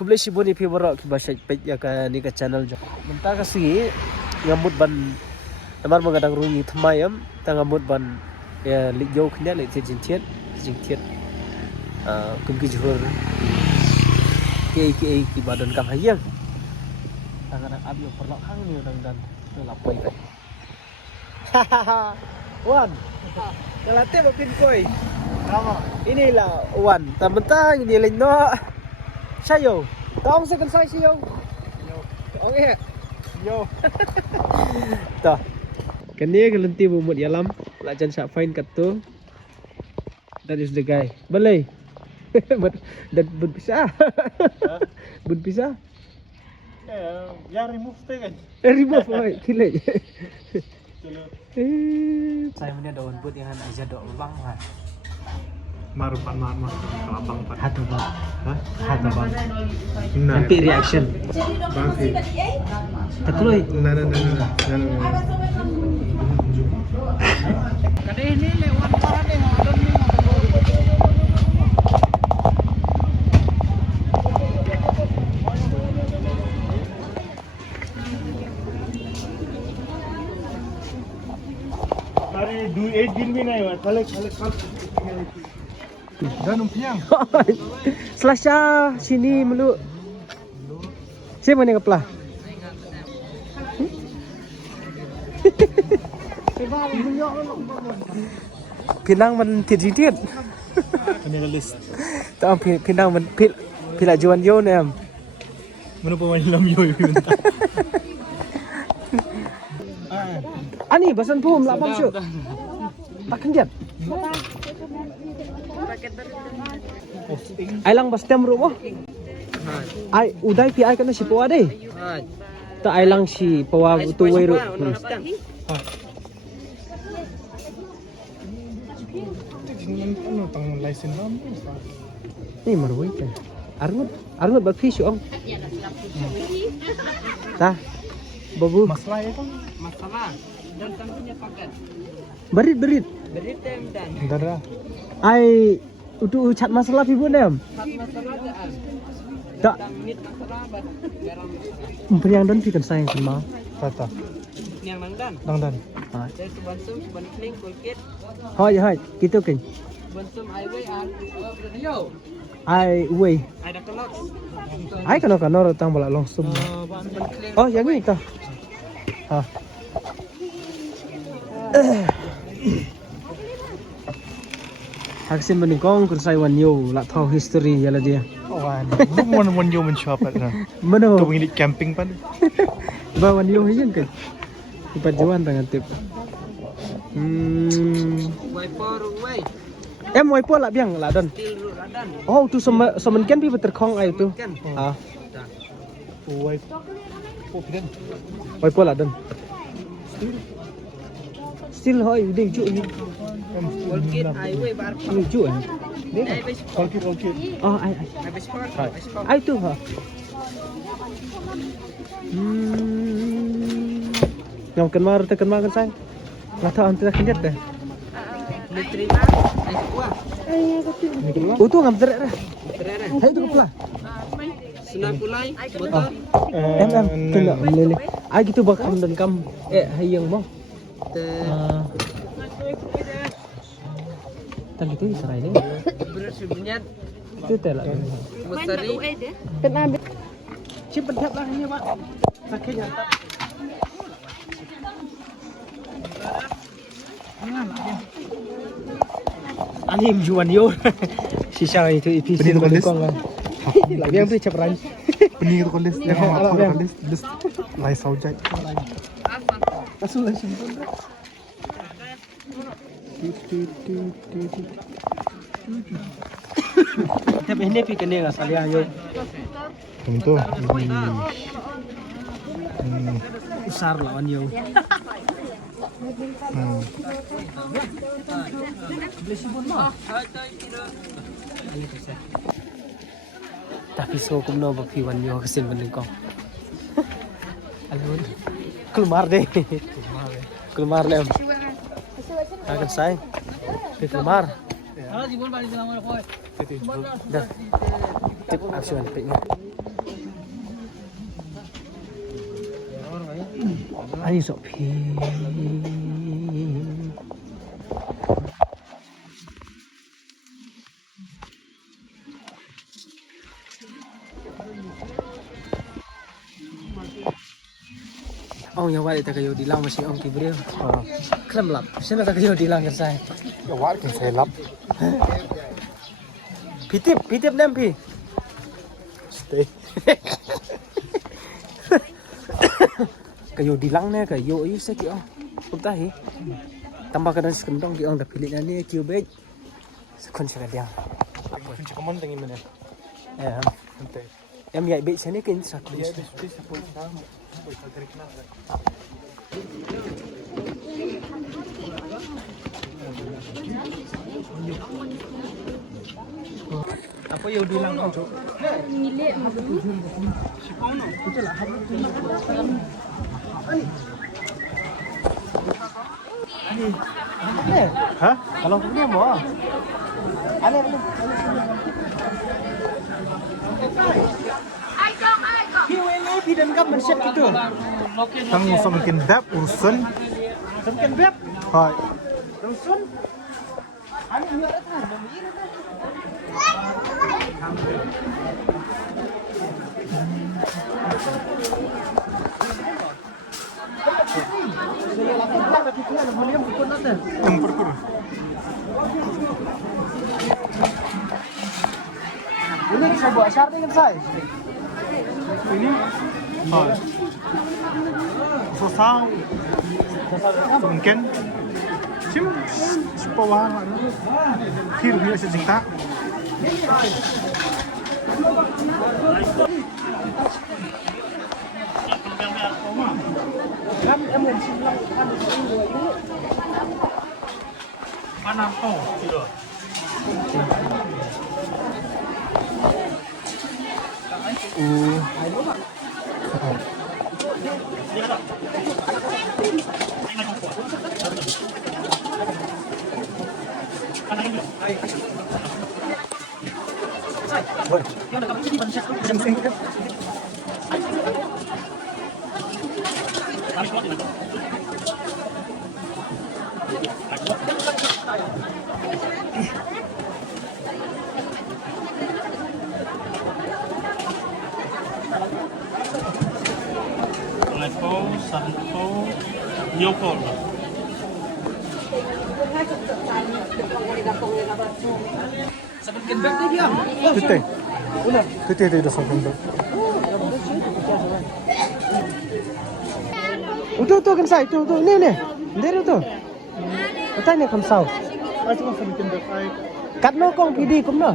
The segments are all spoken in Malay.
Kublai sibun ipi borok kibasya pet ya ka ni ka channel jo. Menta kasi ngamut ban namar magadang rungi thamayam ta ngamut ban ya lik yo khnya le jingtiet kum ki jhur ki badan kam hayang. Tangan ab yo perlok hang ni dan lapoi kan. Hahaha. Wan. Kalau teh makin koi. Inilah Wan. Mentang ini lain no. Sayo. Tong second size sayo. Oke. Yo. Tah. Kani kelenti bumut yalam. Lajan sak fine kat tu. That is the guy. Balai. Dan berpisah. Berpisah. Ya remove teh kan. Remove oi. Kilek. Saya punya daun put yang aja dok bang lah. Marupan mar kalabang pan. Hatu bang. Hah? Hatu bang. Nah. Nanti reaction. Bang sih. Terkuloi. Nah. Kadeh ini lewat mana deh ada nih. अरे 1 दिन भी नहीं हुआ कल Dan umpiang. Selasa sini melu. Siapa ni kepala? Pinang man tiệt. Ini list. Tao pinang man pila juan yo ni am. Mana pemain lam yo minta. Ani basan pum lah bang syuk. Tak kenjat. Ai lang bas tem rumah. Ai udai pi ai kana si pawa deh. Ta ai lang si pawa tu wei ru. Ano tang license lam. Ni marwai ta. Arngut ba fi syuk ong. Ta. Babu. Masalah ya kan? masalah dan tentunya paket Berit. beri tem dan Darah. Ai utu chat masalah fi bu nem. sat masalah daan Tak dan mit masalah bat garam Mpriang don fi kan sayang kan ma. Tata. yang nangdan Dan. Ha. saya sebansum sebankling kulkit Hai, gitu kan. bansum highway an yo Ai wei. ada kelot Ai kan orang tang bala langsung. sebankling Oh, yang ni ta. Ha. Haksin meningkong kun sai wan yo la thau history yala dia. Wan. Mon yo men shop na. Mano. Tu ini camping pan. Ba wan yo hiyan kan. Ipat jawan tangan tip. wiper way Em moi po la biang la don. til radan Oh, tu semen kan pi terkong ai tu. kan Ha. Wife. Oh, pidan. Moi po la don. Still hoi de ju ni. kulkit highway bar Ni ju eh. highway sport Okey. Oh, ai. highway sport Hai. Ai tu ha. Yang kenmar te kenmar kan sai. La thau ante kan det. diterima buah Oh tu ngam terak dah. terera Hai tu kepala. senang kulai motor Em tengok lele. Ai gitu bakam dan kam hayang mo. Tadi tu serai ni. berat sebenarnya Tu telak. mestari Simpan tiap lah ni pak. Sakitnya tak. Anim juan yo. Sisa itu ipis. Benih tu kolis. Lagi yang tu ceperan. Benih tu kolis. Yang Alam apa yang. kolis? List. Lai saujai. Langsung lah simpan. Tapi ini pi kene ngas alia yo. Tentu. Besar lawan yo. Tapi so kum no bapi wan yo kesin bening kong. Alun. Keluar deh. Keluar lem. Akan say. Keluar. জীবন বাড়ি দিলাম আমার কয় Dah. Tip action piknya. Ayo sok pi. Ông nhà vậy ta kayo dilang masih ông kibril. Kelam lap. Sino ta kayo dilang kan saya. อย่าว่ากันใส่รับ Pitip nem pi. สเตย์ Kayo dilang na kayo ayo sa kiyo. Punta hi. Tambah kadang sekendong kiyo ang dapilit na ni kiyo bait. Sekon siya kadang.คุณจะขมันตั้งยังไง Ya. คุณเตะ Em nhảy bait sini kin sak. เดี๋ยวดิสปุยน้ำปุยตะเกียบน้ำเลย Apa yo dilang kau cok? Hah? Kalau punya mau. Aneh. Hiu ini pidam kap mensiap gitu. ทั้งสมกินแบบอุซุน Semakin beb. ใช่ Rusun. Aneh hiu ada tan. tempur kur Ini saya buat syarat dengan saya. ini hai sosau mungkin sim sepawa kir dia sejuta Kan em muốn xin lỗi ăn người itu. Anam to siro Lepo, Santo, Nyokol. Semakin beb dia. tete tete itu sokong tu Udah kan saya tuh nih. Dari tuh. Tanya kamu saw. aku cuma semakin beb ai Kat no kong PD kum no.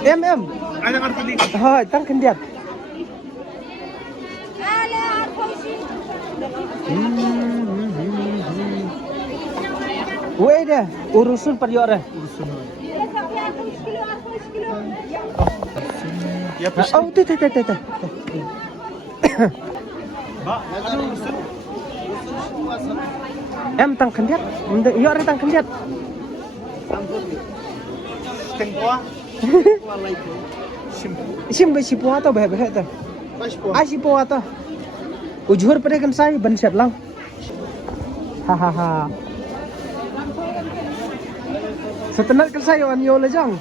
Em. ada ngerti ni Hai, tang kendiat. Wei deh, urusun periode. ya pus Oh, tuh. ba aduh usun Em tang kendiat. Yo ada tang kendiat. tengwa sim Sim besi puah atau bah tuh. pas po Asi puah atau. Ujur pada kan saya ban siap lang. Hahaha. Setenar kan saya an yo lejang.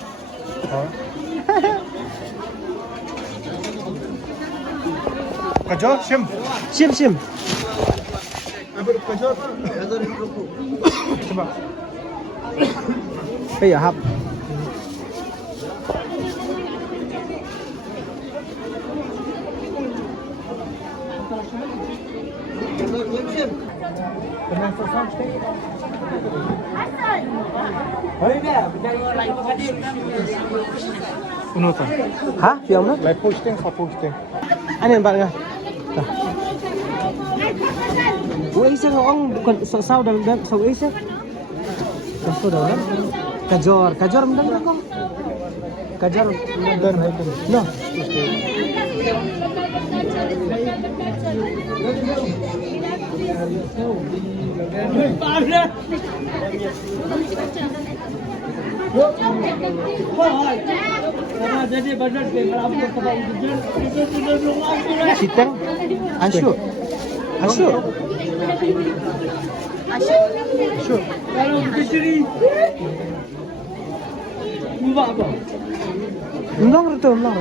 kajo sim Sim. abur kajo coba Bây giờ học. uno ta Hả? Film đó? lai posting sa posting Anh em bạn nè. Ủa isa ông bukan sao dalam sao isa? Sao dalam? Kajor mendang kong. Kajor dan haikun no. Sitang. Ansyu. Ansyu. Ansyu. Umlang rito, umlang.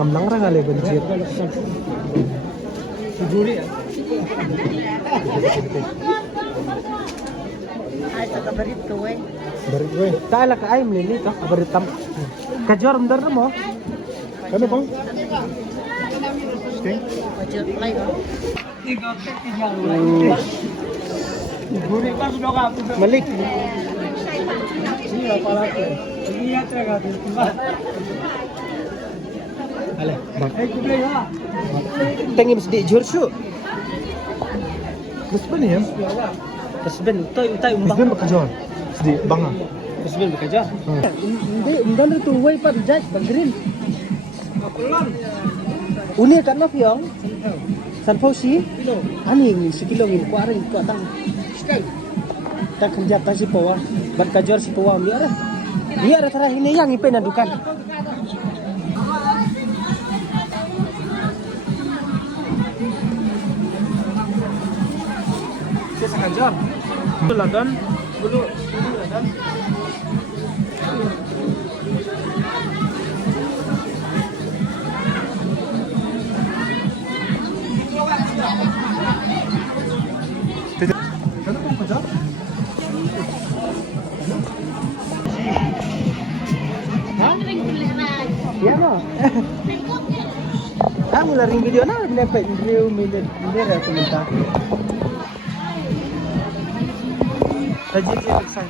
Umlang ra kali banjir. Barit gue. Kala ka ay mlili to, barit tam. Kajor mdar mo. Ano bang? Sting? Malik. Ale, bang. Tengim sedih jursu. Mas ba niya? Kasben tay Mas ba makajon? Sidi, banga. Kasben bekerja. Hindi, umdan itu way pa judge bagrin. Uni kat na piong. San Fauci. Ani sekilo ngin ko aring ko atang. Tak kerja kasih pawa. Bat kajar si pawa biar. Biar terakhir ini yang ipen adukan. Saya kajar. Ladan. Dulu ladan. Ano bang kajon? Ya no. Mula ring video na dapat review minit aku minta. Rajin dia besar.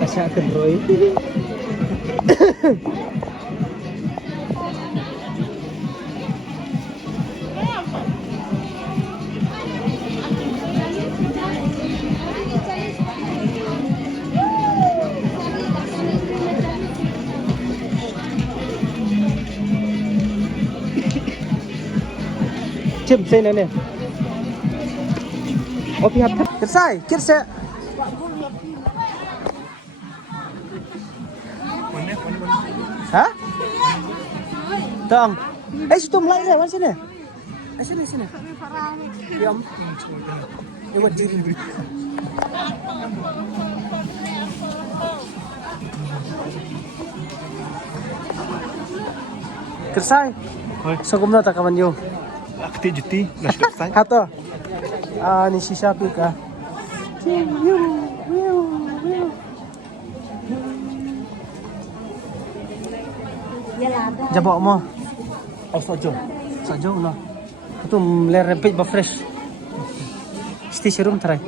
Asya akan Roy. Cim, saya nene. Oh, pihak kersai, kersa. Hah? Tong. Situ mulai saya, mana sini? Sini, sini. Diam. Lewat diri. Kersai. So, kumna tak kaman yo. Akti juti, nasib stay. Hato. Ni si Shopee ka. Jabok mo. Oh, sojo. Sajo na. Ito mler repeat ba fresh. Sti serum try.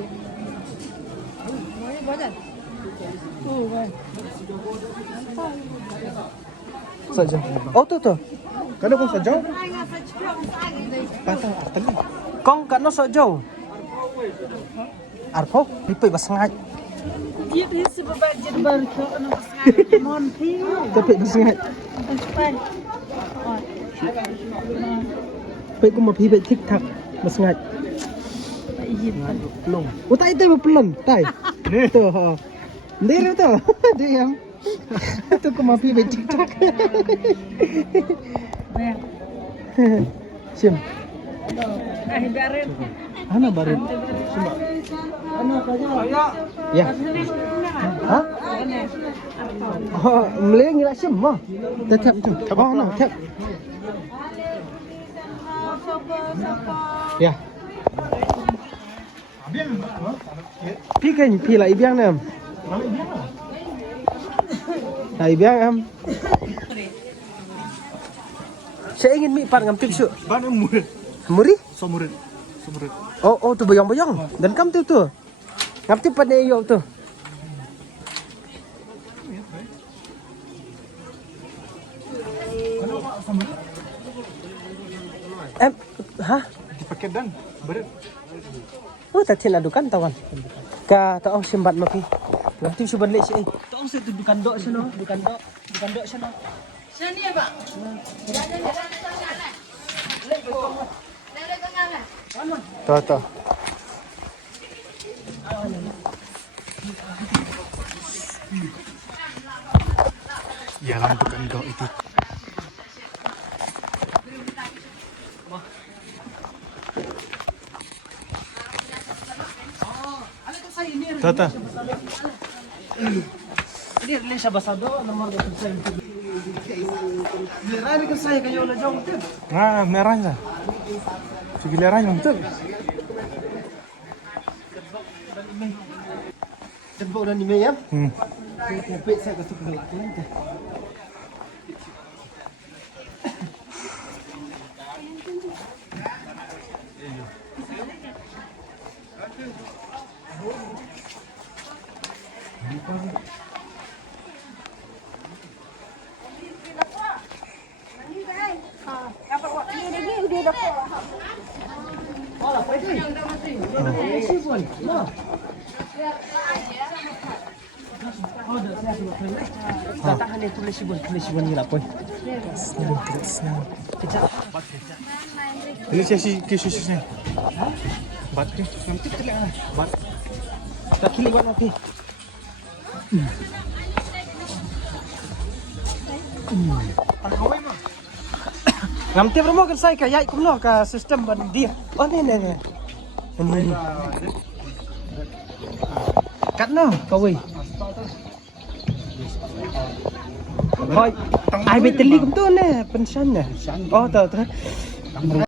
Sajo. Oh to. Kano kung sojo? Patang artag. Kong kano sajo. Arpo, lipay basangay. Tapi basangay. Pay ko mapibay TikTok basangay. Long. Utay tayo mapulan, tay. Ito, ha. Hindi rin ito. Hindi yan. Ito ko mapibay TikTok. Sim. Ano barit? Sima. Ano kaya? Ya. Hah? Oh, mleng ngira sim mo. Tetap tu. Oh, no, tetap. Ya. Pi kan pi lại biang nè. Lại biang em. Saya ingin mi par ngam tipsu. Ban ang murid. Muri? Somurid. Somurid. Oh, tu bayang-bayang. Dan kam tu. Ngam tip pa niyo tu. Ano ka somurid? Hah? Dipakai dan berat. Oh, tatin adukan tawan. Ka taong simbat mapi. Ngam tip suban le si eh. Taong sa tu dukan do siya no. Dukan do siya no. Sini ya, Pak. Jalan. Tuh. Jalan bukan kau itu. Tuh. Ini rilis siya basado, nomor ko sa iyo. Lirani ko sa iyo kayo na jong tip. Nah, merahnya. Segilirannya betul. Jebok dan ime ya. Hmm. Kopek saya kasih kelak nanti. Wala, pwede. Sipon. No. Tatahan itu lesibon nila po. Ini sesi khususnya. Bat ni. Nanti terlihat. Bat. Kakili buat napi. Ngamti mo kan saya kaya ikum no ka system ban dia. Oh ni. Ini. Kat no kawai. Thôi, ai bị tình ly cũng tốt nè, bên sân nè. Ô, tờ.